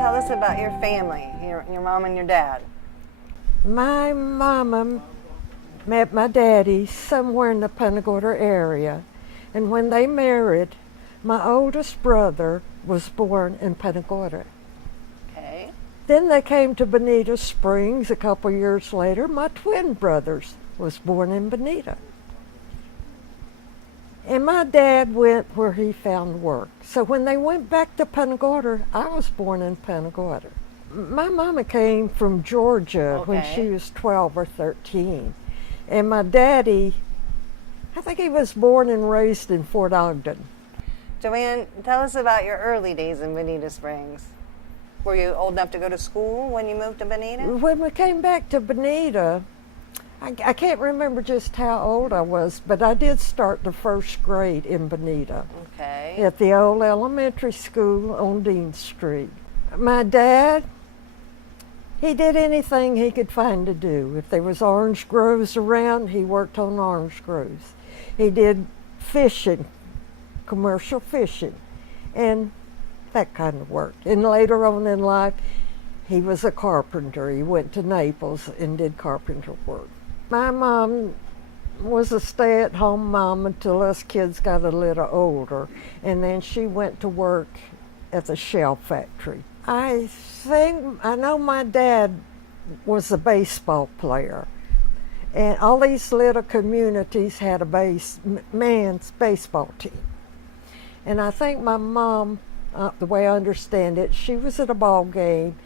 tell us about your family, your mom and your dad. My mama met my daddy somewhere in the Punta Gorda area, and when they married, my oldest brother was born in Punta Gorda. Okay. Then they came to Bonita Springs a couple years later. My twin brothers was born in Bonita. And my dad went where he found work. So when they went back to Punta Gorda, I was born in Punta Gorda. My mama came from Georgia when she was 12 or 13. And my daddy, I think he was born and raised in Fort Ogden. JoAnne, tell us about your early days in Bonita Springs. Were you old enough to go to school when you moved to Bonita? When we came back to Bonita, I can't remember just how old I was, but I did start the first grade in Bonita. Okay. At the old elementary school on Dean Street. My dad, he did anything he could find to do. If there was orange groves around, he worked on orange groves. He did fishing, commercial fishing, and that kind of work. And later on in life, he was a carpenter. He went to Naples and did carpenter work. My mom was a stay-at-home mom until us kids got a little older, and then she went to work at the shell factory. I know my dad was a baseball player, and all these little communities had a man's baseball team. And I think my mom, the way I understand it, she was at a ball game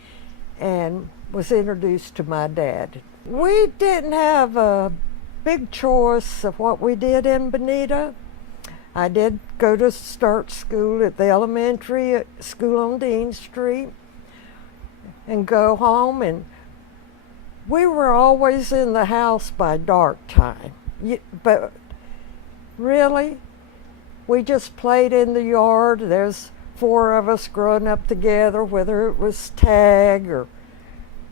and was introduced to my dad. We didn't have a big choice of what we did in Bonita. I did go to start school at the elementary school on Dean Street and go home, and we were always in the house by dark time. But really, we just played in the yard. There's 4 of us growing up together, whether it was tag or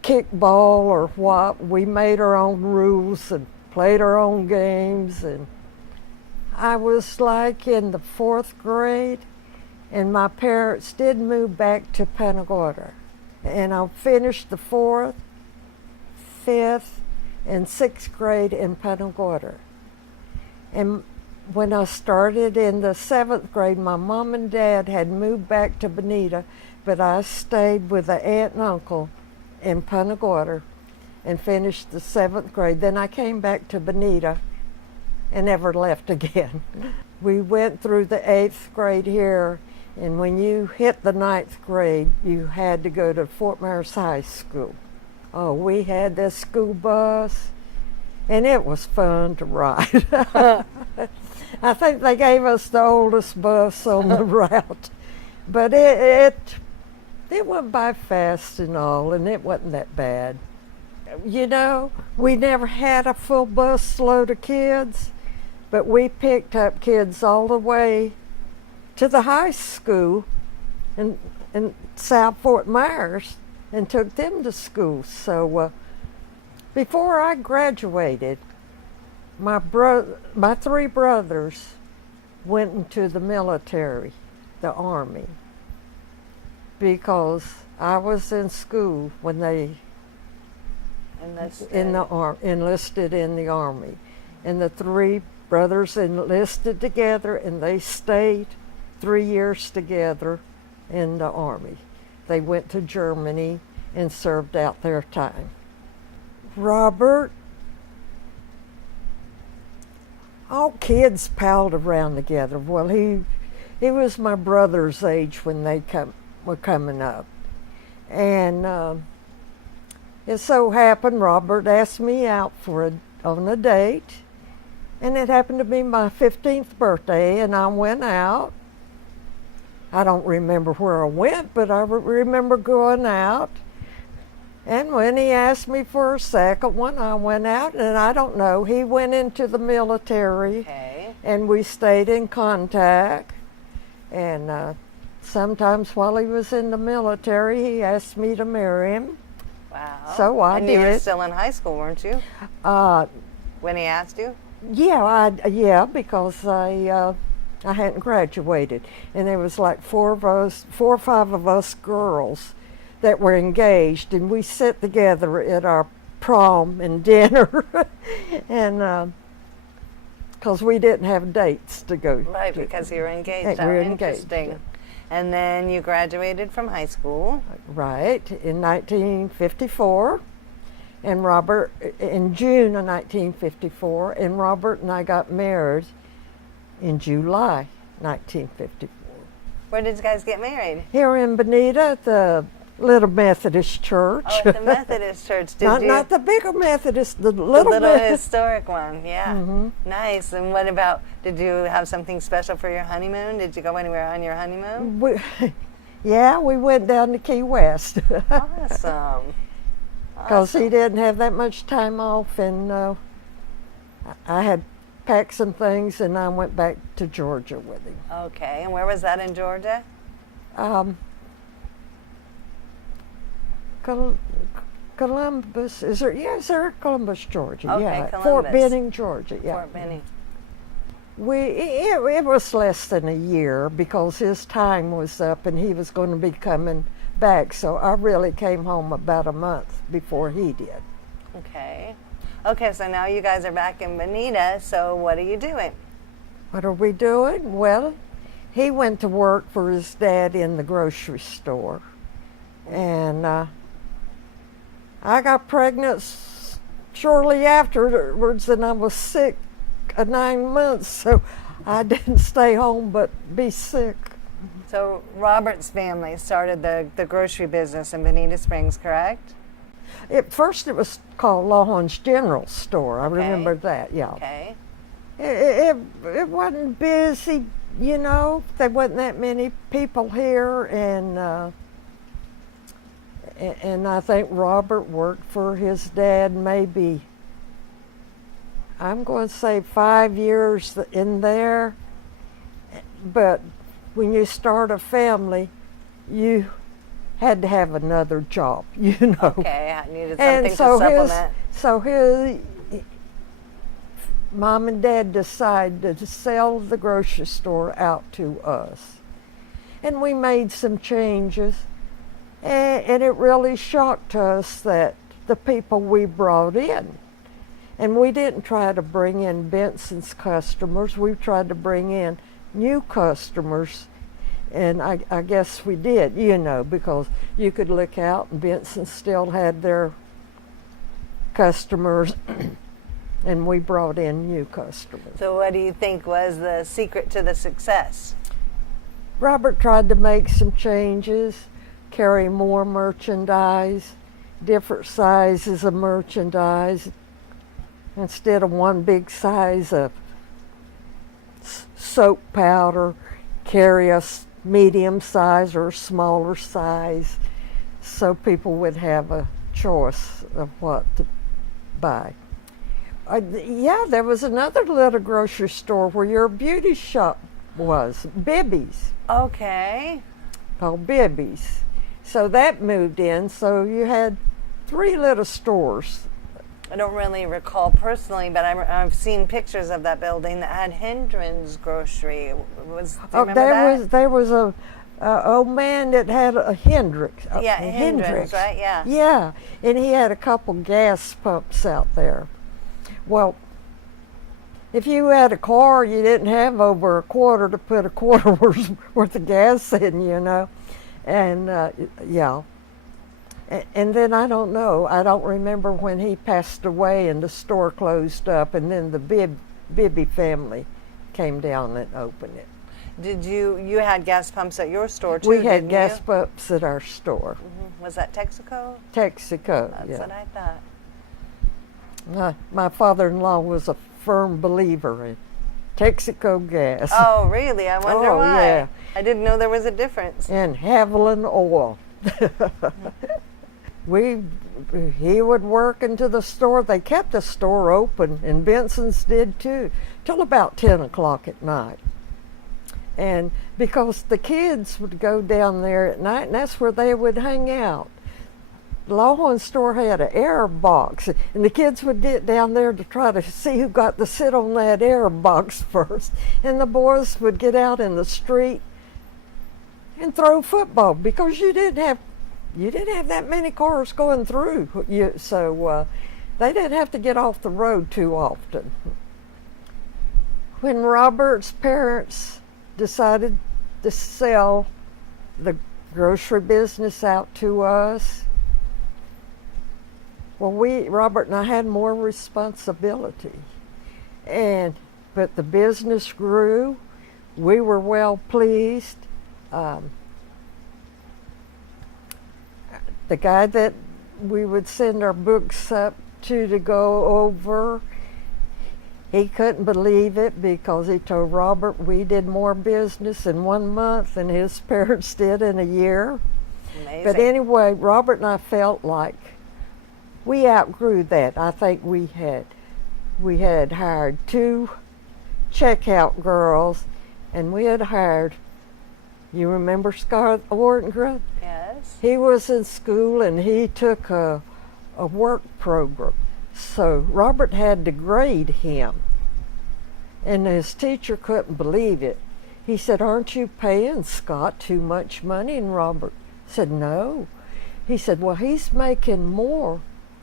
kickball or what. We made our own rules and played our own games. And I was like in the 4th grade, and my parents did move back to Punta Gorda. And I finished the 4th, 5th, and 6th grade in Punta Gorda. And when I started in the 7th grade, my mom and dad had moved back to Bonita, but I stayed with an aunt and uncle in Punta Gorda and finished the 7th grade. Then I came back to Bonita and never left again. We went through the 8th grade here, and when you hit the 9th grade, you had to go to Fort Myers High School. Oh, we had this school bus, and it was fun to ride. I think they gave us the oldest bus on the route, but it went by fast and all, and it wasn't that bad. You know, we never had a full bus load of kids, but we picked up kids all the way to the high school in South Fort Myers and took them to school. So before I graduated, my 3 brothers went into the military, the Army, because I was in school when they enlisted in the Army. And the 3 brothers enlisted together, and they stayed 3 years together in the Army. They went to Germany and served out their time. Robert, all kids palled around together. Well, he was my brother's age when they were coming up. And it so happened Robert asked me out on a date, and it happened to be my 15th birthday, and I went out. I don't remember where I went, but I remember going out. And when he asked me for a second one, I went out, and I don't know, he went into the military, and we stayed in contact. And sometimes while he was in the military, he asked me to marry him. Wow. So I did. And you were still in high school, weren't you? When he asked you? Yeah, because I hadn't graduated, and there was like 4 or 5 of us girls that were engaged, and we sit together at our prom and dinner, and because we didn't have dates to go. Right, because you were engaged. We How were engaged, interesting. yeah. And then you graduated from high school. Right, in 1954, and Robert, in June of 1954, and Robert and I got married in July 1954. Where did you guys get married? Here in Bonita at the Little Methodist Church. Oh, at the Methodist Church. Did you? Not the bigger Methodist, the The little little Methodist. historic one, yeah. Mm-hmm. Nice. And what about, did you have something special for your honeymoon? Did you go anywhere on your honeymoon? Yeah, we went down to Key West. Awesome. Because he didn't have that much time off, and I had packed some things, and I went back to Georgia with him. Okay, and where was that in Georgia? Columbus, is there Columbus, Georgia? Okay, yeah, Columbus. Fort Benning, Georgia. Yeah. Fort Benning. It was less than a year because his time was up and he was going to be coming back. So I really came home about a month before he did. Okay. Okay, so now you guys are back in Bonita, so what are you doing? What are we doing? Well, he went to work for his dad in the grocery store. And I got pregnant shortly afterwards, and I was sick 9 months, so I didn't stay home but be sick. So Robert's family started the grocery business in Bonita Springs, correct? At first it was called Lawhon's General Store. I remember that, yeah. Okay. It wasn't busy, you know. There wasn't that many people here, and I think Robert worked for his dad maybe, I'm going to say 5 years in there. But when you start a family, you had to have another job, you know. Okay, I needed And something to supplement. his mom and dad decided to sell the grocery store out to us. And we made some changes. And it really shocked us that the people we brought in, and we didn't try to bring in Benson's customers, we tried to bring in new customers, and I guess we did, you know, because you could look out and Benson still had their customers, and we brought in new customers. So what do you think was the secret to the success? Robert tried to make some changes, carry more merchandise, different sizes of merchandise. Instead of one big size of soap powder, carry a medium size or smaller size, so people would have a choice of what to buy. Yeah, there was another little grocery store where your beauty shop was, Bibby's. Okay. Called Bibby's. So that moved in, so you had 3 little stores. I don't really recall personally, but I've seen pictures of that building that had Hendren's Grocery. Do you remember that? There was a old man that had a Hendrix. Yeah, Hendren's, right? Yeah. Yeah, and he had a couple gas pumps out there. Well, if you had a car, you didn't have over a quarter to put a quarter worth of gas in, you know. And yeah. And then I don't know. I don't remember when he passed away and the store closed up, and then the Bibby family came down and opened it. Did you had gas pumps at your store too? We had didn't gas you? pumps at our store. Mm-hmm. Was that Texaco? Texaco, That's yeah. what I thought. My father-in-law was a firm believer in Texaco gas. Oh, really? I wonder Oh, why. yeah. I didn't know there was a difference. And Haviland oil. He would work into the store. They kept the store open, and Benson's did too, till about 10 o'clock at night. And because the kids would go down there at night, and that's where they would hang out. The Lawhon store had an air box, and the kids would get down there to try to see who got to sit on that air box first. And the boys would get out in the street and throw football, because you didn't have you didn't have that many cars going through, so they didn't have to get off the road too often. When Robert's parents decided to sell the grocery business out to us, well, Robert and I had more responsibility, but the business grew. We were well pleased. The guy that we would send our books up to go over, he couldn't believe it because he told Robert we did more business in 1 month than his parents did in a year. Amazing. But anyway, Robert and I felt like we outgrew that. I think we had hired 2 checkout girls, and we had hired, you remember Scott Ortengren? Yes. He was in school and he took a work program. So Robert had to grade him. And his teacher couldn't believe it. He said, "Aren't you paying Scott too much money?" And Robert said, "No." He said, "Well, he's making more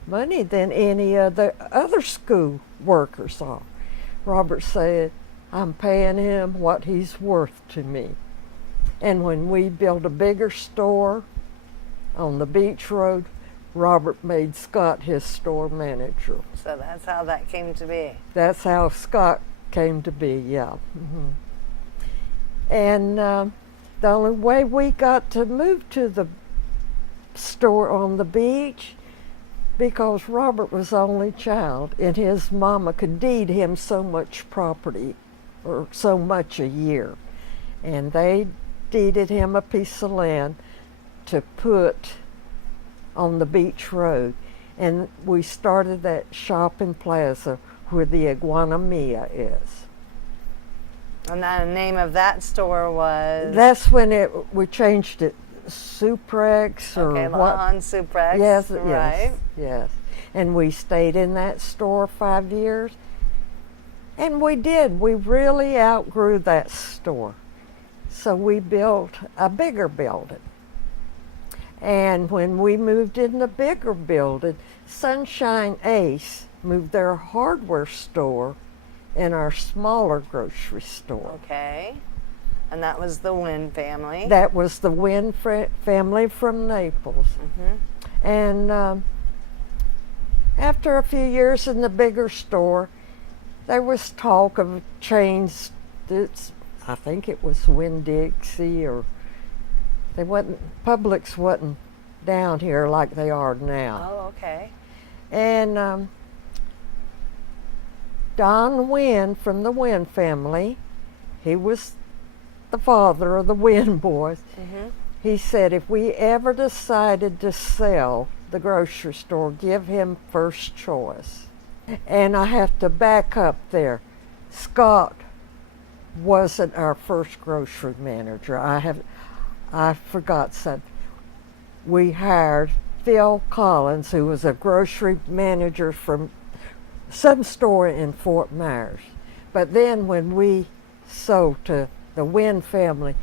money than any of the other school workers are." Robert said, "I'm paying him what he's worth to me." And when we built a bigger store on the beach road, Robert made Scott his store manager. So that's how that came to be. That's how Scott came to be, yeah. Mm-hmm. And the only way we got to move to the store on the beach, because Robert was only child and his mama could deed him so much property, or so much a year. And they deeded him a piece of land to put on the beach road. And we started that shopping plaza where the Iguana Mia is. And the name of that store was? That's when we changed it, Suprex or okay, what? Lawhon Suprex. Yes, right. yes. And we stayed in that store 5 years. And we did. We really outgrew that store. So we built a bigger building. And when we moved in the bigger building, Sunshine Ace moved their hardware store in our smaller grocery store. Okay. And that was the Wynn family. That was the Wynn family from Naples. Mm-hmm. And after a few years in the bigger store, there was talk of chains. I think it was Winn-Dixie, or Publix wasn't down here like they are now. Oh, okay. And Don Wynn from the Wynn family, he was the father of the Wynn boys. Mm-hmm. He said if we ever decided to sell the grocery store, give him first choice. And I have to back up there. Scott wasn't our first grocery manager. I forgot something. We hired Phil Collins, who was a grocery manager from some store in Fort Myers. But then when we sold to the Wynn family,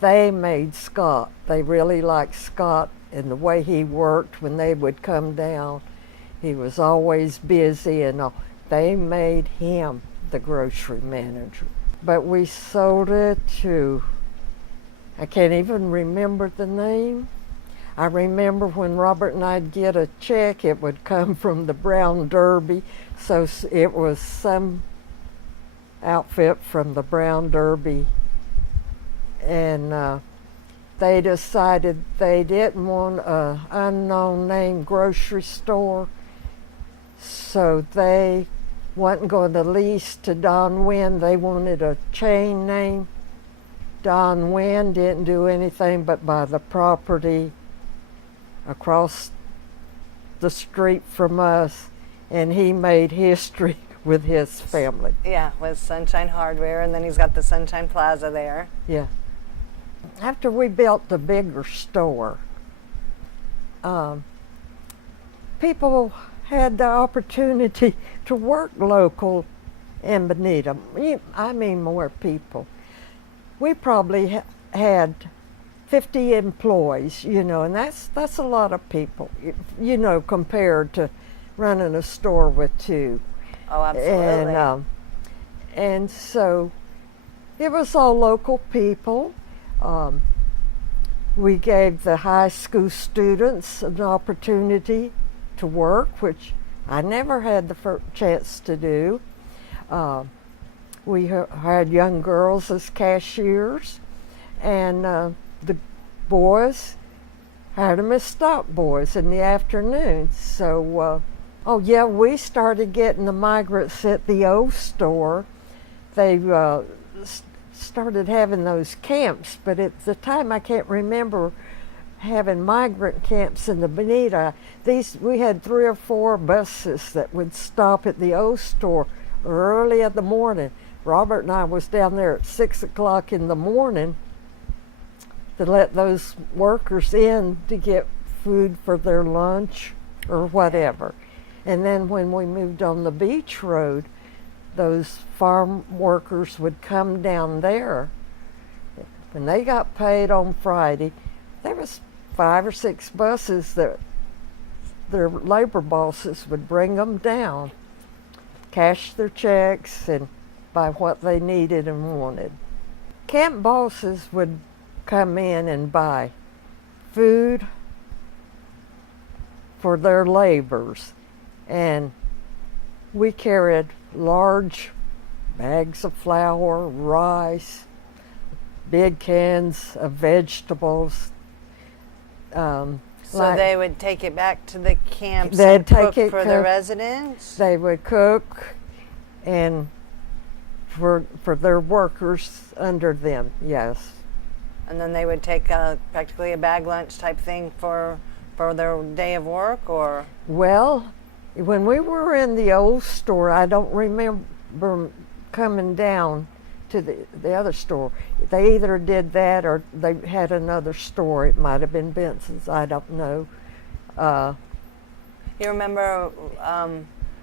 they made Scott. They really liked Scott and the way he worked when they would come down. He was always busy and all. They made him the grocery manager. But we sold it to, I can't even remember the name. I remember when Robert and I'd get a check, it would come from the Brown Derby. So it was some outfit from the Brown Derby. And they decided they didn't want an unknown name grocery store. So they wasn't going to lease to Don Wynn. They wanted a chain name. Don Wynn didn't do anything but buy the property across the street from us, and he made history with his family. Yeah, with Sunshine Hardware, and then he's got the Sunshine Plaza there. Yeah. After we built the bigger store, people had the opportunity to work local in Bonita. I mean more people. We probably had 50 employees, you know, and that's a lot of people, you know, compared to running a store with 2. Oh, absolutely. And so it was all local people. We gave the high school students an opportunity to work, which I never had the chance to do. We had young girls as cashiers, and the boys hired them as stock boys in the afternoon. So, oh yeah, we started getting the migrants at the old store. They started having those camps, but at the time I can't remember having migrant camps in the Bonita. We had 3 or 4 buses that would stop at the old store early in the morning. Robert and I was down there at 6 o'clock in the morning to let those workers in to get food for their lunch or whatever. And then when we moved on the beach road, those farm workers would come down there. When they got paid on Friday, there was 5 or 6 buses that their labor bosses would bring them down, cash their checks, and buy what they needed and wanted. Camp bosses would come in and buy food for their laborers, and we carried large bags of flour, rice, big cans of vegetables. So they would take it back to the camps They'd and take cook it for the residents? They would cook and for their workers under them, yes. And then they would take practically a bag lunch type thing for their day of work, or? Well, when we were in the old store, I don't remember coming down to the other store. They either did that or they had another store. It might have been Benson's, I don't know. You remember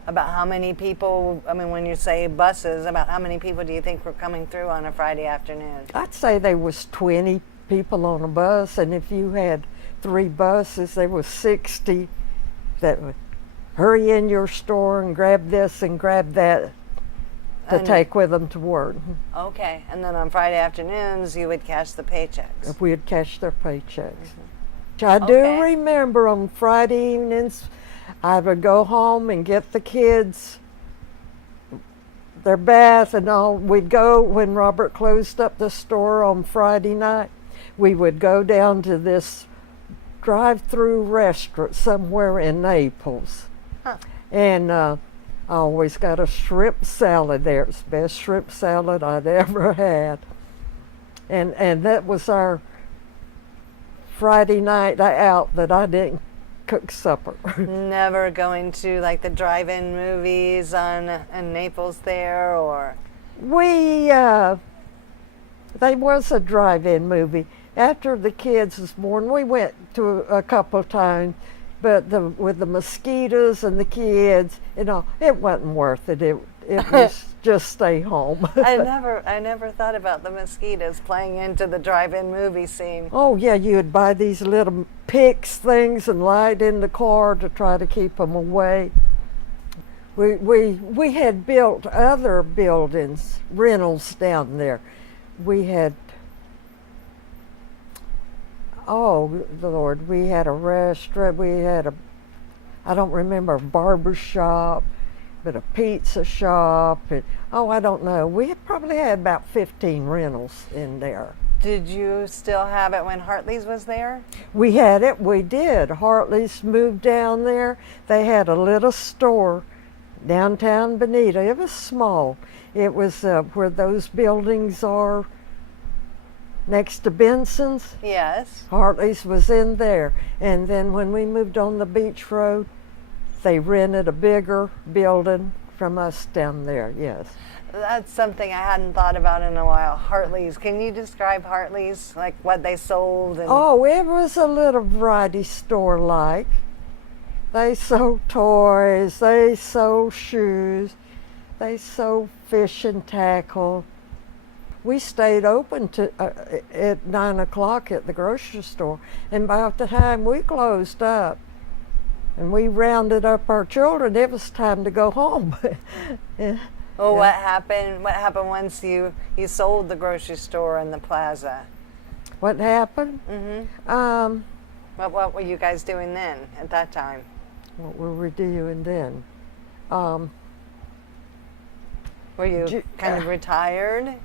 about how many people, I mean, when you say buses, about how many people do you think were coming through on a Friday afternoon? I'd say there was 20 people on a bus, and if you had 3 buses, there was 60 that would hurry in your store and grab this and grab that to take with them to work. Okay, and then on Friday afternoons, you would cash the paychecks. We'd cash their paychecks. I do remember on Friday evenings, I would go home and get the kids their bath and all. We'd go, when Robert closed up the store on Friday night, we would go down to this drive-through restaurant somewhere in Naples. Huh. And I always got a shrimp salad there. It's the best shrimp salad I'd ever had. And that was our Friday night out that I didn't cook supper. Never going to like the drive-in movies in Naples there, or? There was a drive-in movie. After the kids was born, we went to a couple of times, but with the mosquitoes and the kids, you know, it wasn't worth it. It was just stay home. I never thought about the mosquitoes playing into the drive-in movie scene. Oh yeah, you'd buy these little picks things and light in the car to try to keep them away. We had built other buildings, rentals down there. We had, oh Lord, we had a restaurant, we had I don't remember, a barber shop, but a pizza shop, and I don't know. We probably had about 15 rentals in there. Did you still have it when Hartley's was there? We had it, we did. Hartley's moved down there. They had a little store downtown Bonita. It was small. It was where those buildings are next to Benson's. Yes. Hartley's was in there. And then when we moved on the beach road, they rented a bigger building from us down there, yes. That's something I hadn't thought about in a while. Hartley's. Can you describe Hartley's, like what they sold? Oh, it was a little variety store like. They sold toys, they sold shoes, they sold fishing tackle. we stayed open to at 9 o'clock at the grocery store, and by the time we closed up and we rounded up our children, it was time to go home. Yeah. Well, what happened? What happened once you sold the grocery store and the plaza? What happened? What were you guys doing then at that time? What were we doing then? Were you kind of retired?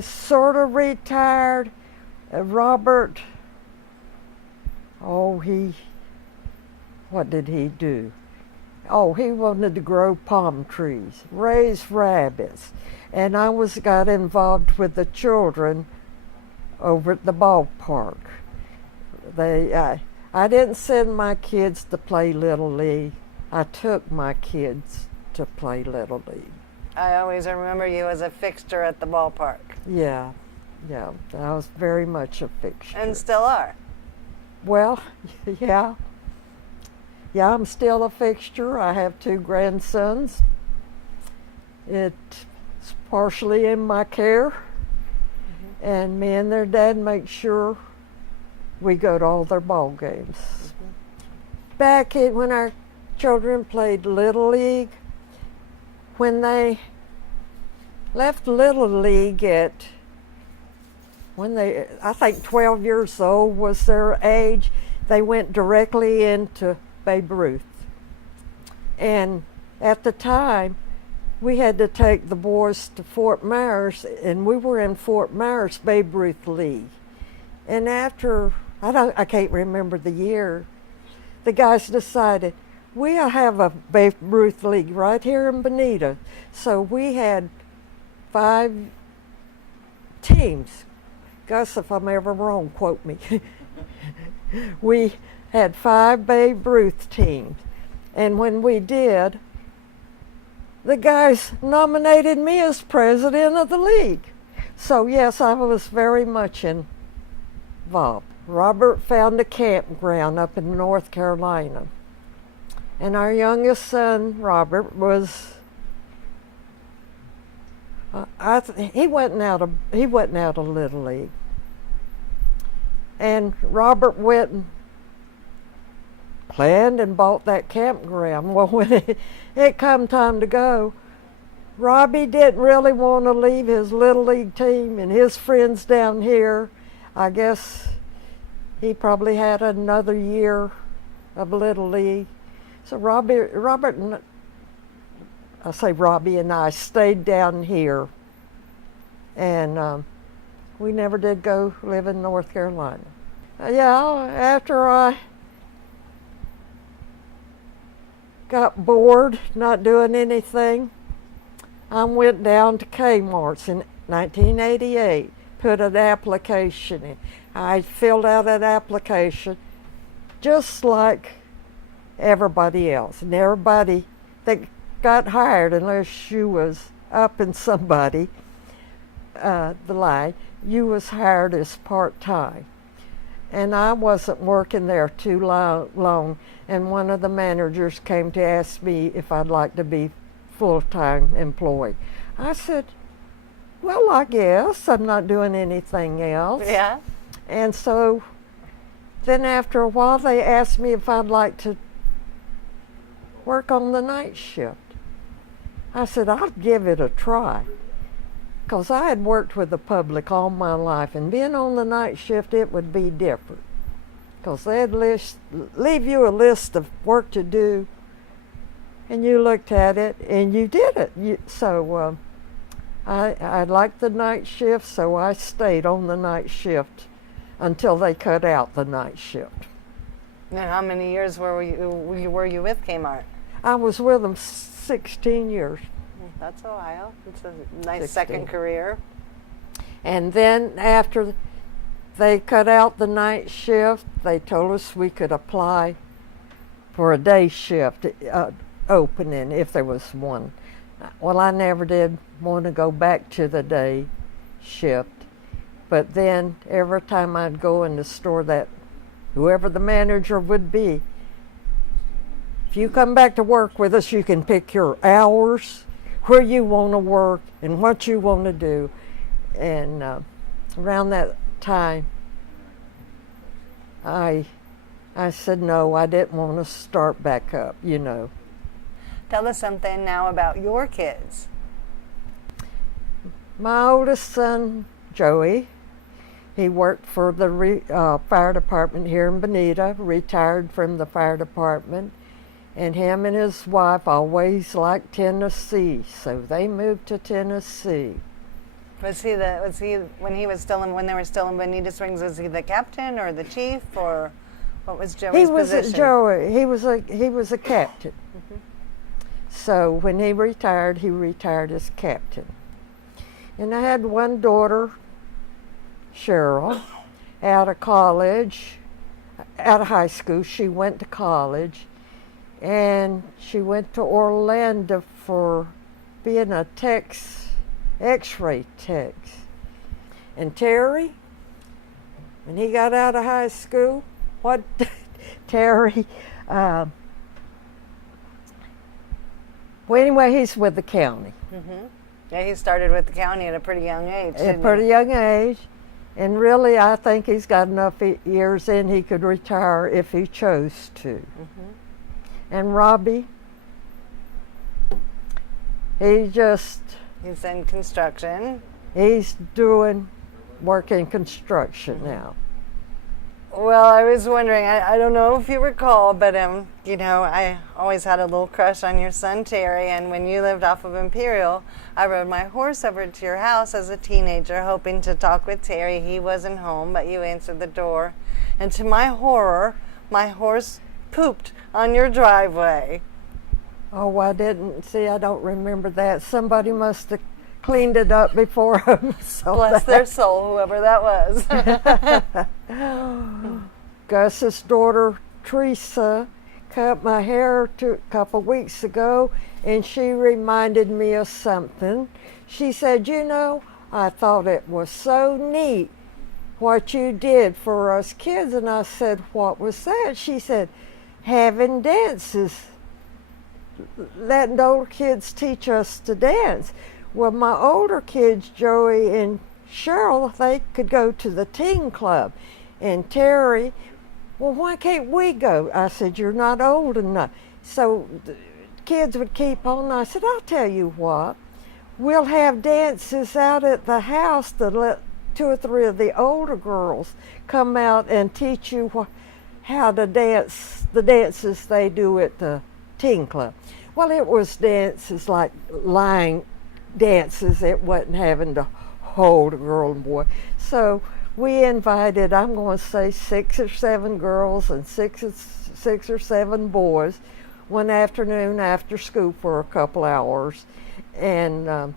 Sort of retired. Robert, what did he do? Oh, he wanted to grow palm trees, raise rabbits, and I got involved with the children over at the ballpark. I didn't send my kids to play Little League. I took my kids to play Little League. I always remember you as a fixture at the ballpark. Yeah, I was very much a fixture. And still are. Well, yeah. Yeah, I'm still a fixture. I have 2 grandsons. It's partially in my care. And me and their dad make sure we go to all their ball games. Back when our children played Little League, when they left Little League I think 12 years old was their age, they went directly into Babe Ruth. And at the time, we had to take the boys to Fort Myers, and we were in Fort Myers Babe Ruth League. And after, I can't remember the year, the guys decided, we'll have a Babe Ruth League right here in Bonita. So we had 5 teams. Gus, if I'm ever wrong, quote me. We had 5 Babe Ruth teams. And when we did, the guys nominated me as president of the league. So yes, I was very much involved. Robert found a campground up in North Carolina. And our youngest son, Robert, was he wasn't out of Little League. And Robert went and planned and bought that campground. Well, when it come time to go, Robbie didn't really want to leave his Little League team and his friends down here. I guess he probably had another year of Little League. So Robbie and I stayed down here, and we never did go live in North Carolina. After I got bored, not doing anything, I went down to Kmart's in 1988, put an application in. I filled out an application just like everybody else, and everybody that got hired, unless you was up in somebody, the line, you was hired as part-time. And I wasn't working there too long, and one of the managers came to ask me if I'd like to be full-time employee. I said, well, I guess I'm not doing anything else. Yeah. And so then after a while, they asked me if I'd like to work on the night shift. I said, I'll give it a try. Because I had worked with the public all my life, and being on the night shift, it would be different. Because they'd leave you a list of work to do, and you looked at it, and you did it. I liked the night shift, so I stayed on the night shift until they cut out the night shift. And how many years were you with Kmart? I was with them 16 years. That's a while. It's a nice 16. second career. And then after they cut out the night shift, they told us we could apply for a day shift opening if there was one. Well, I never did want to go back to the day shift. But then every time I'd go in the store, that whoever the manager would be, if you come back to work with us, you can pick your hours, where you want to work, and what you want to do. And around that time, I said no, I didn't want to start back up, you know. Tell us something now about your kids. My oldest son, Joey, he worked for the fire department here in Bonita, retired from the fire department, and him and his wife always liked Tennessee, so they moved to Tennessee. When they were still in Bonita Springs, was he the captain or the chief, or what was Joey's position? He was a captain. Mm-hmm. So when he retired as captain. And I had one daughter, Cheryl, out of high school. She went to college, and she went to Orlando for being a X-ray tech. And Terry, when he got out of high school, Terry, well, anyway, he's with the county. Mm-hmm. Yeah, he started with the county at a pretty young age. At a pretty young age. And really, I think he's got enough years in he could retire if he chose to. Mm-hmm. And Robbie, he's in construction. He's doing work in construction mm-hmm. now. Well, I was wondering, I don't know if you recall, but you know, I always had a little crush on your son Terry, and when you lived off of Imperial, I rode my horse over to your house as a teenager, hoping to talk with Terry. He wasn't home, but you answered the door, and to my horror, my horse pooped on your driveway. Oh, I don't remember that. Somebody must have cleaned it up before I saw Bless their soul, whoever that was. Gus's daughter, Teresa, cut my hair a couple weeks ago, and she reminded me of something. She said, you know, I thought it was so neat what you did for us kids. And I said, what was that? She said, having dances, letting the older kids teach us to dance. Well, my older kids, Joey and Cheryl, they could go to the teen club. And Terry, well, why can't we go? I said, you're not old enough. So the kids would keep on. I said, I'll tell you what, we'll have dances out at the house to let 2 or 3 of the older girls come out and teach you how to dance, the dances they do at the teen club. Well, it was dances like line dances. It wasn't having to hold a girl and boy. So we invited, I'm going to say 6 or 7 girls and 6 or 7 boys one afternoon after school for a couple hours. And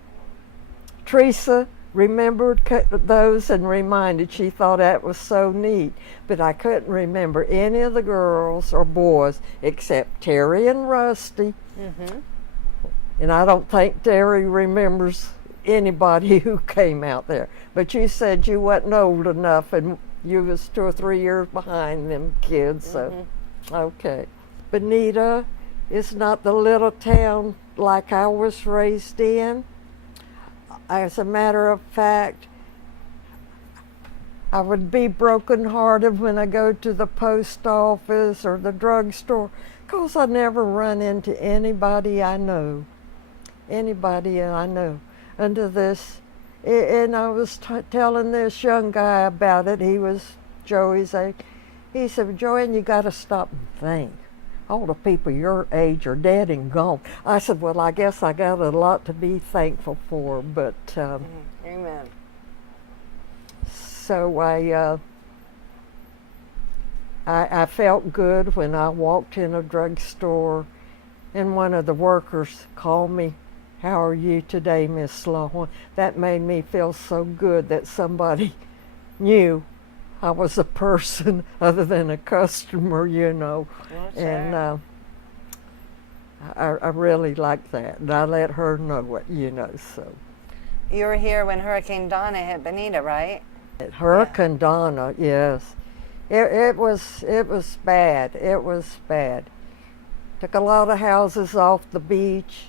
Teresa remembered those and reminded, she thought that was so neat. But I couldn't remember any of the girls or boys except Terry and Rusty. Mm-hmm. And I don't think Terry remembers anybody who came out there. But you said you wasn't old enough, and you was 2 or 3 years behind them kids, so mm-hmm. Okay. Bonita is not the little town like I was raised in. As a matter of fact, I would be brokenhearted when I go to the post office or the drugstore, because I never run into anybody I know. Under this, and I was telling this young guy about it. He was Joey's age. He said, JoAnne, you got to stop and think. All the people your age are dead and gone. I said, well, I guess I got a lot to be thankful for, but Amen. So I felt good when I walked in a drugstore and one of the workers called me, how are you today, Miss Lawhon? That made me feel so good that somebody knew I was a person other than a customer, you know. Well, sure. And I really liked that. And I let her know it, you know, so. You were here when Hurricane Donna hit Bonita, right? Hurricane Donna, yes. It was bad. It was bad. Took a lot of houses off the beach,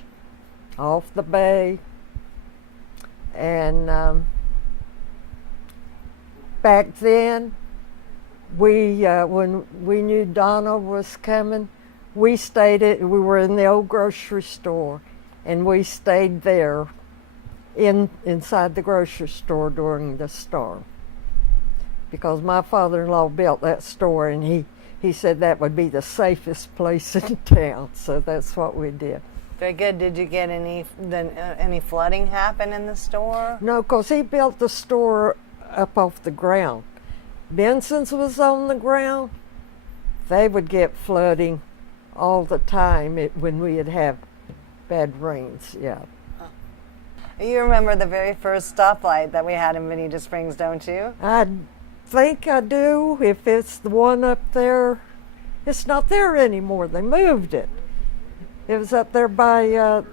off the bay, and back then, when we knew Donna was coming, we were in the old grocery store, and we stayed there inside the grocery store during the storm. Because my father-in-law built that store, and he said that would be the safest place in town, so that's what we did. Very good. Did you get any flooding happen in the store? No, because he built the store up off the ground. Benson's was on the ground. They would get flooding all the time when we'd have bad rains, yeah. You remember the very first stoplight that we had in Bonita Springs, don't you? I think I do. If it's the one up there, it's not there anymore. They moved it. It was up there by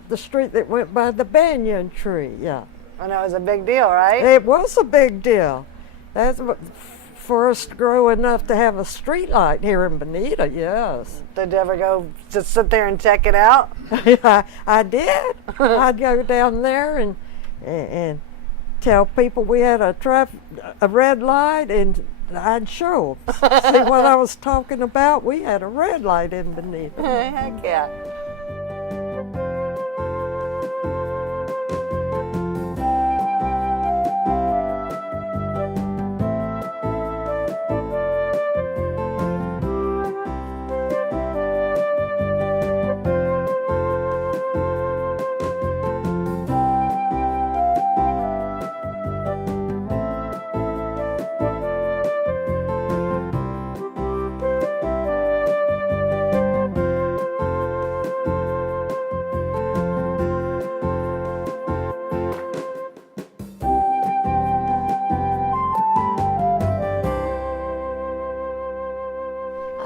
the street that went by the banyan tree, yeah. And it was a big deal, right? It was a big deal. That's what, for us to grow enough to have a street light here in Bonita, yes. Did you ever go just sit there and check it out? I did. I'd go down there and tell people we had a red light, and I'd show them. See what I was talking about? We had a red light in Bonita. Heck yeah.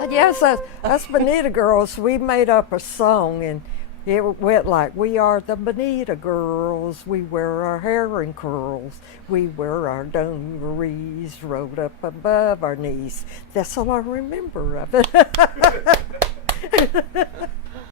Yes, us Bonita girls, we made up a song, and it went like, we are the Bonita girls, we wear our hair in curls, we wear our dungarees rolled up above our knees. That's all I remember of it.